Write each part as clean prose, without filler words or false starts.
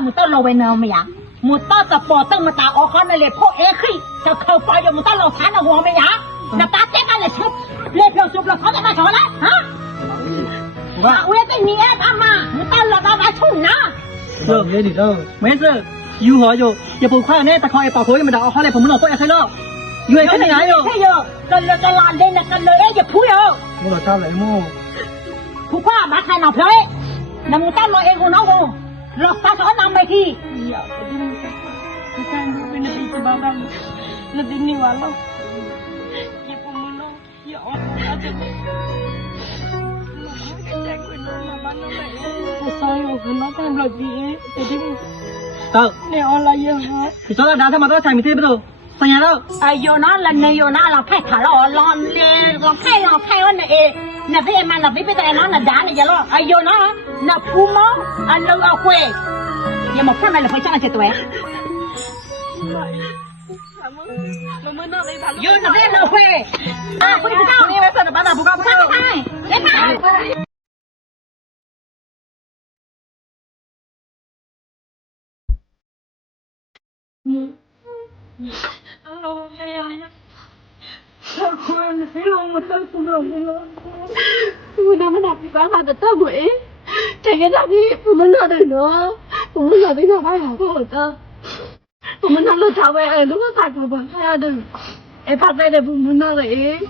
một tao lâu bên nào mày à một tao tập bỏ tao mà tao ở con này lấy phô ế khi tao khâu bao giờ một tao lâu sáng là hồ mày à là ta chết cái là chụp lấy phiếu chụp là có cái chỗ đấy hả à uế cái gì em mà một tao là tao đã chụp nè được nghe đi đâu mấy giờ yêu hỏi rồi giờ phụ khoa này ta coi bảo khối mà đào họ lại phụ muốn nói cái đó yêu cái này rồi thế giờ cái làn đây là cái lời ấy giờ phú rồi mua là sao lại mua phụ khoa mà thay nào thế là một tao lo em của nó không lo ta cho năm mấy khi lebih ni walau ya pemono ya orang aja saya kenapa lagi jadi tao ni orang ya thì cho là đá theo mà tôi chạy mình thêm đâu sao nhà đâu yo nó là này yo nó là phải thả lo lon lên lo khai on này nè bây mà là bây giờ nó là đá này giờ lo yo nó là phú mó anh lâu ở quê giờ một phần này là phải cho anh chết tuổi mama nak bagi balu yo nó bây giờ quê à quê sao đi bây giờ là bán nào buka buka này đấy mà alo ayah aku hilang mata sudah hilang udah mana di bawah ada tahu jangan lagi pemenang deh no pemenang deh nggak bayar kok pemenang lo tahu lu kan tak bayar deh partai deh pemenang deh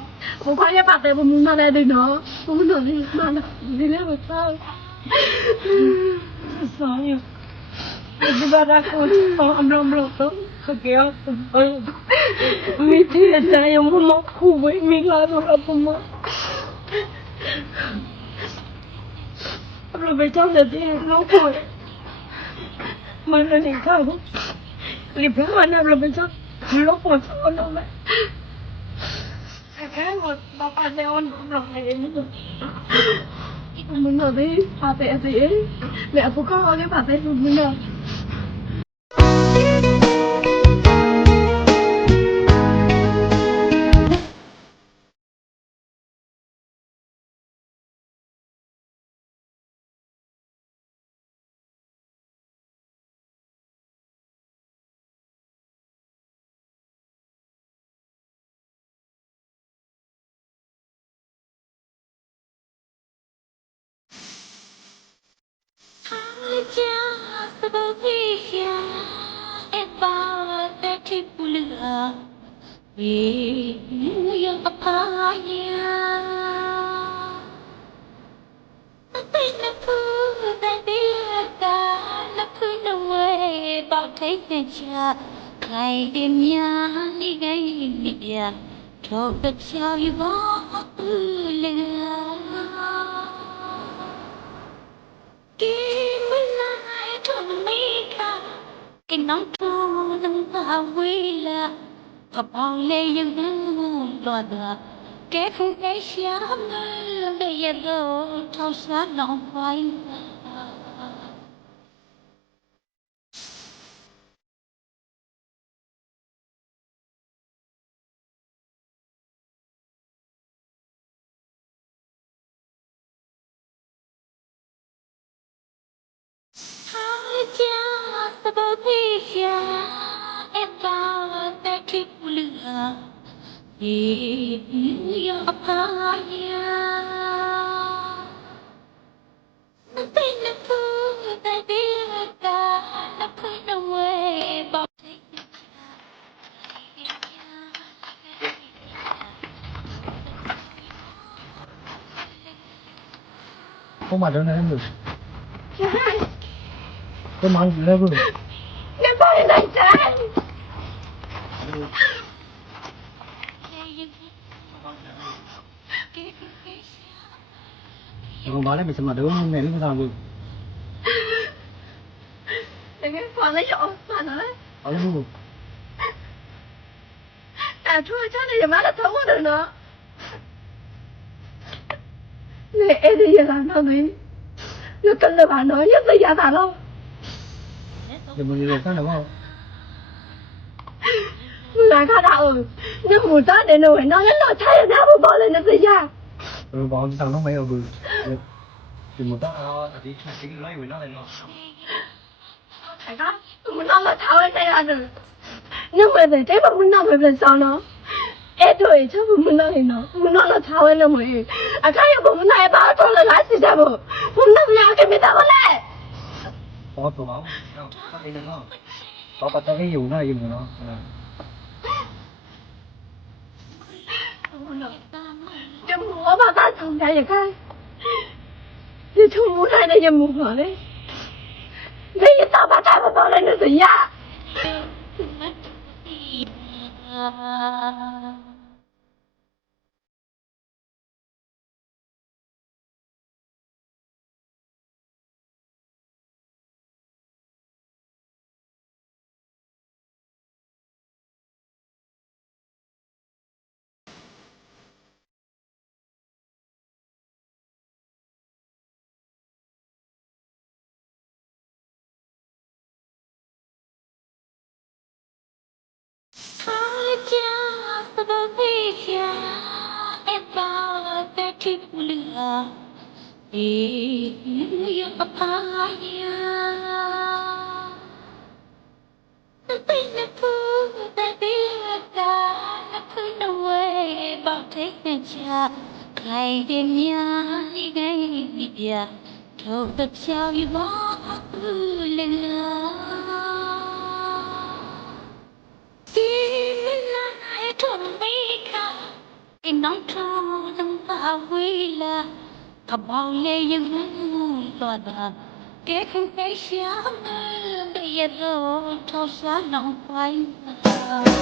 pokoknya partai pemenang deh no pemenang deh mana dia betul saya Ibarat aku ambil tu kerja mesti saya mau kuat milah apa mah kalau macam jadi nak mana ni kau lihat mana kalau macam nak pun orang mana kan bapa saya orang ini benar deh partai saya le aku kau orang partai benar yang apa ya tapi napu tadi ada napu nawe bagai kerja ngày đêm nhá đi gây địa cho đất trời gió lửa kim lại thầm mi cả cái nắng thô nắng bao quy là gặp hòn lê dân đòi bờ kẻ không cái xám bây giờ đâu thao sát lòng quay cha sebagai em bao tay trip lửa yang apa ya nanti napu tadi ada napu nawe bagai không mà đâu này em được cái món gì đấy vừa cái bài này trái con nói đấy mình sẽ mà đúng không này nó sao vừa cái phần lấy chỗ phần rồi đấy ở đâu vừa thua chắc này giờ má đã thấu được nữa này em đi giờ làm đâu này nó tin là bà nói nhất tới giờ thà đâu thì mình làm sao đúng không là khai đạo nhưng mùa tết để nuôi nó thấy nó bỏ lên nó tới giờ bọn thằng nó mấy ở vừa thì một tao đi chính lấy của nó lên rồi Aka, menolak tahu saya ada. Nama saya saya menolak bersama. Itu itu menolak tahu nama ini. Aka yang menolak apa tu lah sih sabu. Menolak yang kita minta boleh. 我做好，你哋咯，我覺得呢用啦，用咯。Jam mua bà ta không thấy được ai. Đi thu mua này đây jam mua đấy. Bây giờ tao bà ta bảo lên được gì à? Ngày đêm nhớ ngày giờ thâu tập sao như gió lửa cái nóng trao nắng bao quý là thầm bao lê những loạt cái không cái sáng bây giờ thâu xa nồng quay